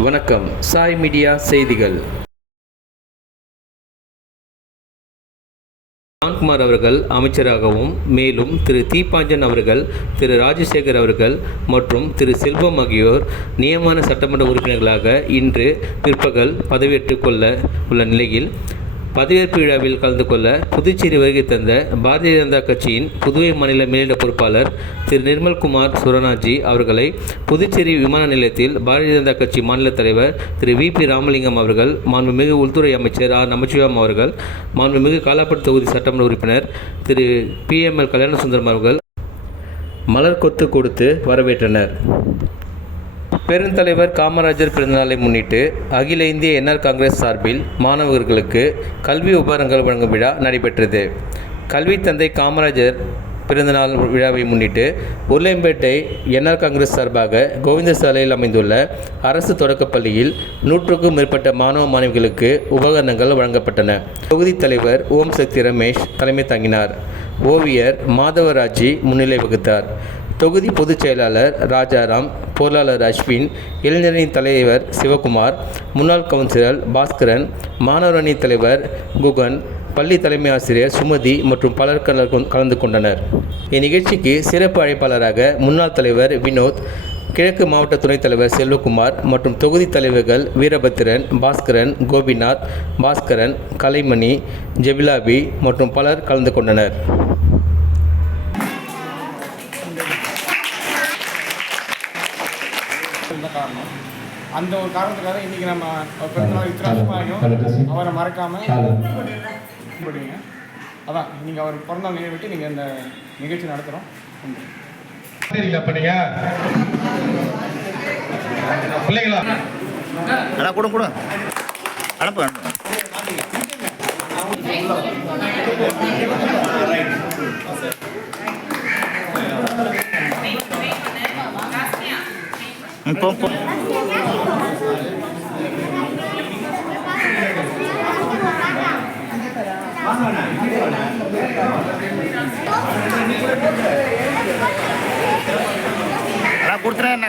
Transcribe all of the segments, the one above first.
வணக்கம். சாய் மீடியா செய்திகள். ஜான்குமார் அவர்கள் அமைச்சராகவும், மேலும் திரு தீபாஞ்சன் அவர்கள், திரு ராஜசேகர் அவர்கள் மற்றும் திரு செல்வம் ஆகியோர் நியமன சட்டமன்ற உறுப்பினர்களாக இன்று பிற்பகல் பதவியேற்றுக் கொள்ள உள்ள நிலையில், பதவியேற்பு விழாவில் கலந்து கொள்ள புதுச்சேரி வருகை தந்த பாரதிய ஜனதா கட்சியின் புதுவை மாநில மேலிட பொறுப்பாளர் திரு நிர்மல்குமார் சுரனாஜி அவர்களை புதுச்சேரி விமான நிலையத்தில் பாரதிய ஜனதா கட்சி மாநில தலைவர் திரு வி.பி. ராமலிங்கம் அவர்கள், மாண்புமிகு உள்துறை அமைச்சர் ஆர். நமச்சிவாயம் அவர்கள், மாண்புமிகு காலாப்பட்டு தொகுதி சட்டமன்ற உறுப்பினர் திரு பி.எம்.எல். கல்யாணசுந்தரம் அவர்கள் மலர் கொத்து கொடுத்து வரவேற்றனர். பெருந்தலைவர் காமராஜர் பிறந்தநாளை முன்னிட்டு அகில இந்திய என்ஆர் காங்கிரஸ் சார்பில் மாணவர்களுக்கு கல்வி உபகரணங்கள் வழங்கும் விழா நடைபெற்றது. கல்வி தந்தை காமராஜர் பிறந்தநாள் விழாவை முன்னிட்டு உருளையம்பேட்டை என்ஆர் காங்கிரஸ் சார்பாக கோவிந்த சாலையில் அமைந்துள்ள அரசு தொடக்கப்பள்ளியில் 100க்கும் மேற்பட்ட மாணவ மாணவிகளுக்கு உபகரணங்கள் வழங்கப்பட்டன. தொகுதி தலைவர் ஓம் சக்தி ரமேஷ் தலைமை தாங்கினார். ஓவியர் மாதவராஜி முன்னிலை வகித்தார். தொகுதி பொதுச் செயலாளர் ராஜாராம், பொருளாளர் அஸ்வின், இளைஞரணி தலைவர் சிவகுமார், முன்னாள் கவுன்சிலர் பாஸ்கரன், மாணவர் அணி தலைவர் குகன், பள்ளி தலைமை ஆசிரியர் சுமதி மற்றும் பலர் கலந்து கொண்டனர். இந்நிகழ்ச்சிக்கு சிறப்பு அழைப்பாளராக முன்னாள் தலைவர் வினோத், கிழக்கு மாவட்ட துணைத் தலைவர் செல்வகுமார் மற்றும் தொகுதி தலைவர்கள் வீரபத்திரன், பாஸ்கரன், கோபிநாத், பாஸ்கரன், கலைமணி, ஜெபிலாபி மற்றும் பலர் கலந்து கொண்டனர். காரணம் அந்த ஒரு காரணத்துக்காக இன்னைக்கு நம்ம பிறந்தநாள் இத்தனை வருஷமாயும் அவரை மறக்காமல் படிங்க. அதான் நீங்கள் அவர் பிறந்தநாள் நினைவிட்டு நீங்கள் இந்த நிகழ்ச்சி நடத்துகிறோம். பிள்ளைங்களா கூட அனுப்பு கொடுத்துறேன்.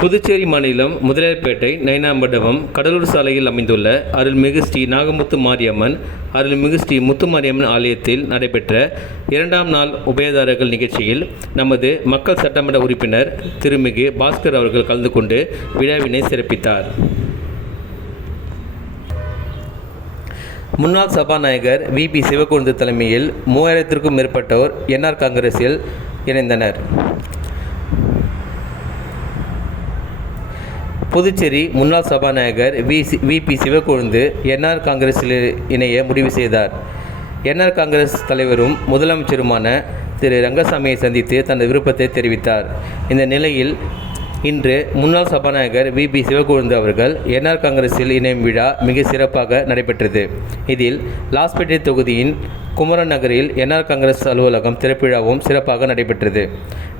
புதுச்சேரி மாநிலம் முதலியார்பேட்டை நைனா மண்டபம் கடலூர் சாலையில் அமைந்துள்ள அருள்மிகு ஸ்ரீ நாகமுத்து மாரியம்மன், அருள்மிகு ஸ்ரீ முத்துமாரியம்மன் ஆலயத்தில் நடைபெற்ற 2ஆம் நாள் உபயதாரர்கள் நிகழ்ச்சியில் நமது மக்கள் சட்டமன்ற உறுப்பினர் திருமிகு பாஸ்கர் அவர்கள் கலந்து கொண்டு விழாவினை சிறப்பித்தார். முன்னாள் சபாநாயகர் வி.பி. சிவக்கொழுந்து தலைமையில் 3000க்கும் மேற்பட்டோர் என்ஆர் காங்கிரஸில் இணைந்தனர். புதுச்சேரி முன்னாள் சபாநாயகர் வி.பி. சிவக்கொழுந்து என்ஆர் காங்கிரஸில் இணைய முடிவு செய்தார். என்ஆர் காங்கிரஸ் தலைவரும் முதலமைச்சருமான திரு ரங்கசாமியை சந்தித்து தனது விருப்பத்தை தெரிவித்தார். இந்த நிலையில் இன்று முன்னாள் சபாநாயகர் வி.பி. சிவக்கொழுந்து அவர்கள் என்ஆர் காங்கிரஸில் இணையும் விழா மிக சிறப்பாக நடைபெற்றது. இதில் லாஸ்பேட்டை தொகுதியின் குமரன் நகரில் என்ஆர் காங்கிரஸ் அலுவலகம் திறப்பிழாவும் சிறப்பாக நடைபெற்றது.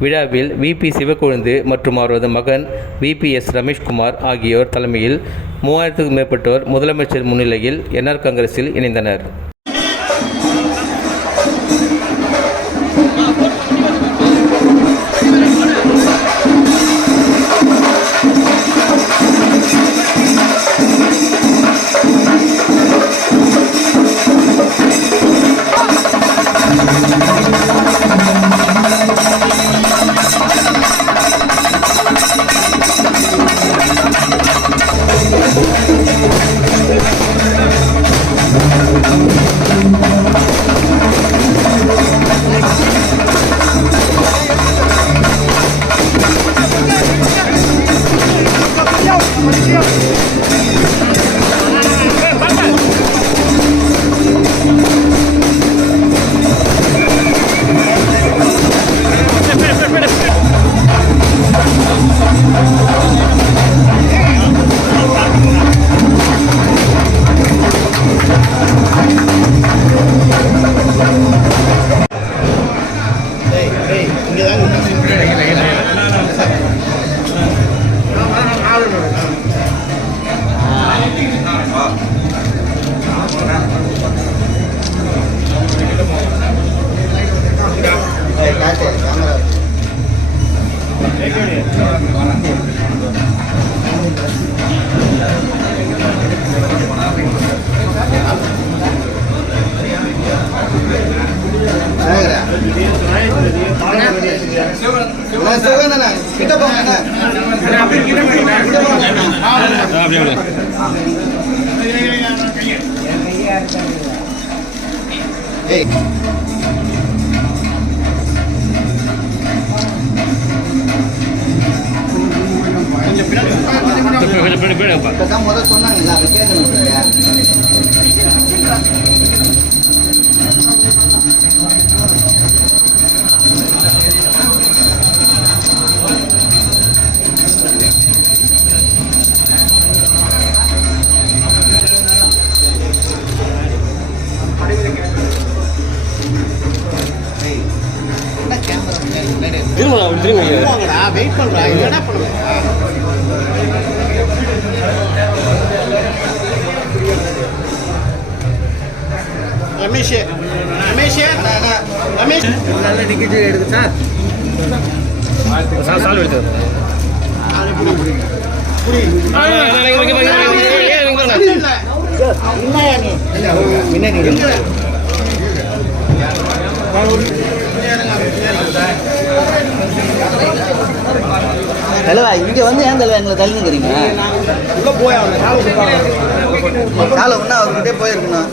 விழாவில் வி.பி. சிவக்கொழுந்து மற்றும் அவரது மகன் வி.பி.எஸ். ரமேஷ்குமார் ஆகியோர் தலைமையில் 3000க்கும் மேற்பட்டோர் முதலமைச்சர் முன்னிலையில் என்ஆர் காங்கிரஸில் இணைந்தனர். Thank you. கிட்ட போங்க முதல் சொன்னாங்கல்ல அதை கேட்கணும். வெயிட் பண்றா என்ன பண்ணுவேன் ரமேஷ் ரமேஷ் ரமேஷ் நல்ல டிக்கெட் எடுத்து சார் சால் எடுத்து தலைவா இங்க வந்து ஏன் தலைவா எங்களை தள்ளிக்கிறீங்க உள்ள போய் காலை ஒன்னா அவர்கிட்டே போயிருக்கணும்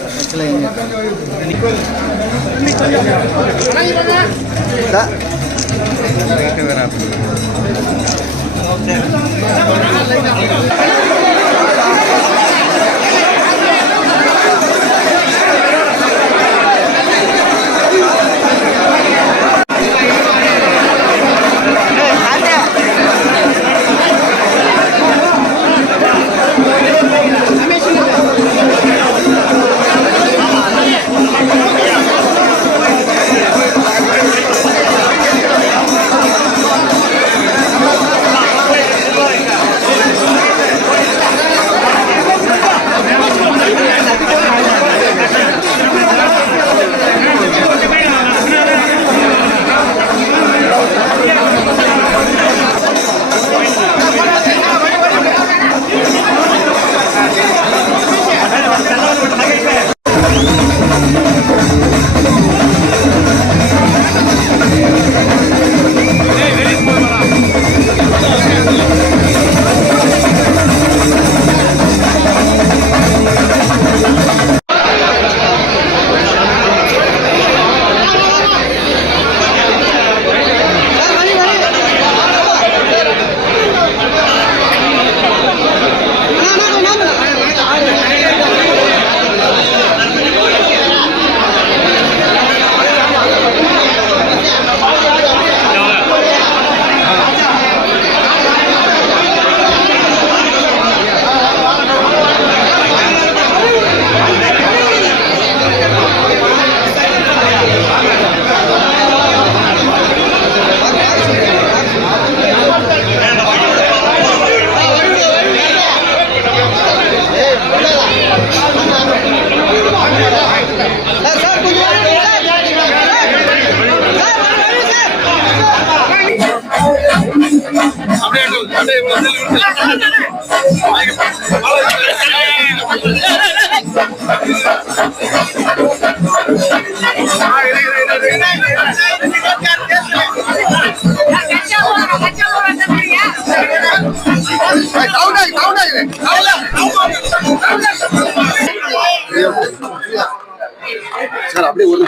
சார் அப்படியே ஒரு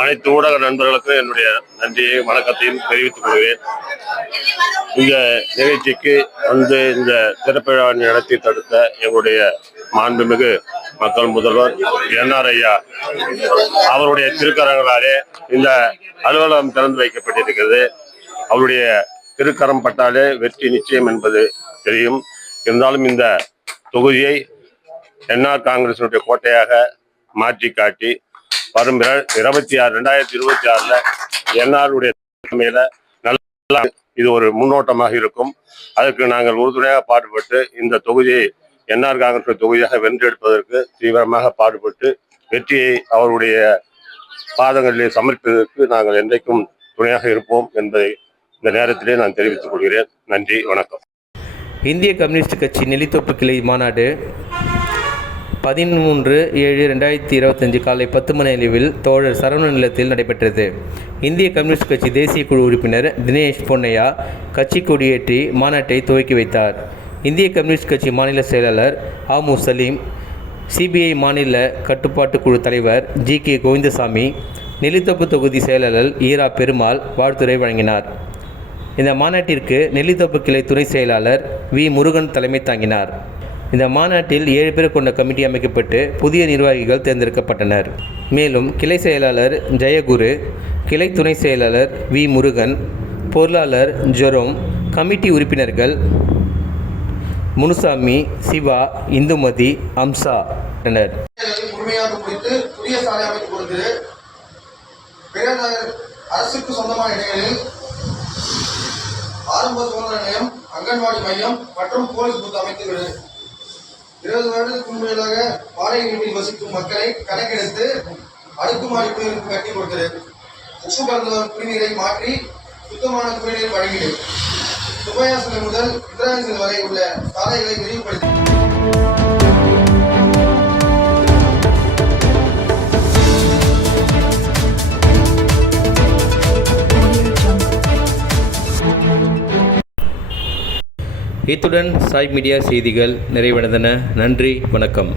அனைத்து ஊடக நண்பர்களுக்கும் என்னுடைய நன்றியை வணக்கத்தையும் தெரிவித்துக் கொள்கிறேன். இந்த நிகழ்ச்சிக்கு வந்து இந்த சிறப்பு விழா நடத்தி தடுத்த எங்களுடைய மாண்புமிகு மக்கள் முதல்வர் என்ஆர் ஐயா அவருடைய திருக்கரங்களாலே இந்த அலுவலகம் திறந்து வைக்கப்பட்டிருக்கிறது. அவருடைய திருக்கரம் பட்டாலே வெற்றி நிச்சயம் என்பது தெரியும். இருந்தாலும் இந்த தொகுதியை என்ஆர் காங்கிரசினுடைய கோட்டையாக மாற்றி காட்டி வரும் 2026 என்ஆருடைய தலைமையில நல்ல இது ஒரு முன்னோட்டமாக இருக்கும். அதற்கு நாங்கள் உறுதுணையாக பாடுபட்டு இந்த தொகுதியை என்ஆர் காங்கிரஸ் தொகுதியாக வென்றெடுப்பதற்கு தீவிரமாக பாடுபட்டு வெற்றியை அவருடைய பாதங்களிலே சமர்ப்பதற்கு நாங்கள் என்றைக்கும் துணையாக இருப்போம் என்பதை இந்த நேரத்திலே நான் தெரிவித்துக் கொள்கிறேன். நன்றி, வணக்கம். இந்திய கம்யூனிஸ்ட் கட்சி நெல்லித்தோப்பு கிளை மாநாடு 13/7/2025 காலை 10 மணி அளவில் தோழர் சரவணன் இல்லத்தில் நடைபெற்றது. இந்திய கம்யூனிஸ்ட் கட்சி தேசிய குழு உறுப்பினர் தினேஷ் பொன்னையா கட்சி கொடியேற்றி மாநாட்டை துவக்கி வைத்தார். இந்திய கம்யூனிஸ்ட் கட்சி மாநில செயலாளர் ஆமு சலீம், சிபிஐ மாநில கட்டுப்பாட்டு குழு தலைவர் ஜி.கே. கோவிந்தசாமி, நெல்லித்தோப்பு தொகுதி செயலாளர் ஈரா பெருமாள் வாழ்த்துரை வழங்கினார். இந்த மாநாட்டிற்கு நெல்லித்தோப்பு கிளை துணை செயலாளர் வி. முருகன் தலைமை தாங்கினார். இந்த மாநாட்டில் 7 பேர் கொண்ட கமிட்டி அமைக்கப்பட்டு புதிய நிர்வாகிகள் தேர்ந்தெடுக்கப்பட்டனர். மேலும் கிளை செயலாளர் ஜெயகுரு, கிளை துணை செயலாளர் வி. முருகன், பொருளாளர் ஜெரோம், கமிட்டி உறுப்பினர்கள் முனுசாமி, சிவா, இந்துமதி, அம்சா உள்ளனர். முழுமையாக முடித்து புதிய சாலை அமைத்து கொடுத்து பெருநகர் அரசுக்கு சொந்தமான இடங்களில் ஆரம்ப சுகாதார நிலையம், அங்கன்வாடி மையம் மற்றும் போலீஸ் பூத் அமைத்துள்ளது. 20 வருடத்துக்கு முன்பதாக வாடகை வீட்டில் வசிக்கும் மக்களை கணக்கெடுத்து அடுக்குமாடி குடியிருப்பு கட்டி கொடுத்தது. உப்பு கலந்த குடிநீரை மாற்றி சுத்தமான குடிநீர் வழங்கியது. சுபயாசனை முதல் இந்திராயசன் வரை உள்ள சாலைகளை விரிவுபடுத்தி இத்துடன் சாய் மீடியா செய்திகள் நிறைவடைந்தன. நன்றி, வணக்கம்.